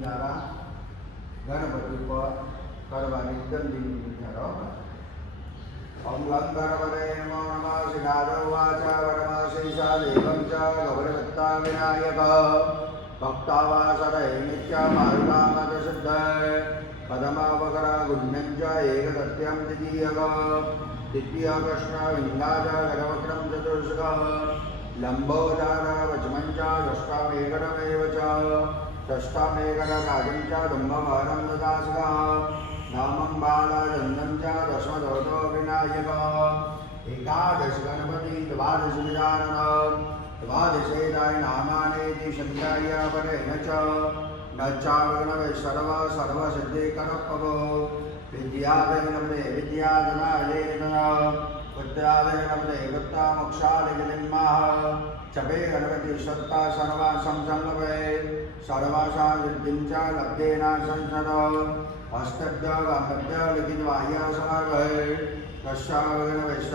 દ્વારા ગણપતિ પર કરવાની દંડી વિચારો ઓમ લંગ ગણપતે નમો નમઃ શ્રીનાથ ઉવાચ વરમાશીષા દેવં ચ ગૌરવત્તા વિનાયક ભક્તાવાસરે નિત્યમારુકામત સિદ્ધય પદમાવકર ગુણ્યં ચ એકસત્યં દ્વિતીયક દ્વિતીય કૃષ્ણ વિંદાચ ગર્વક્રમ ચતુર્ષક લંબોદાર વચમં ચ ષષ્ઠમેકરમેવ ચ षष्ठमेकरराजं च दुम्बवरं ददासः नामं बालचन्द्रं च दशमदवतो विनायक एकादश गणपति द्वादश गजानन द्वादशेदाय नामानेति शङ्काय परेण च न चावगणवे सर्वसिद्धिकरपवो विद्यादय नमते विद्याधनाय पुत्रादय नमते पुत्रामोक्षादिविनिर्माः चपे गणपति सत्ता सर्वासं संलभे सर्वासां सिद्धिं च लब्धेन संसद हस्तभ्य वामभ्य लिखितबाह्य समर्पये तस्या गणपति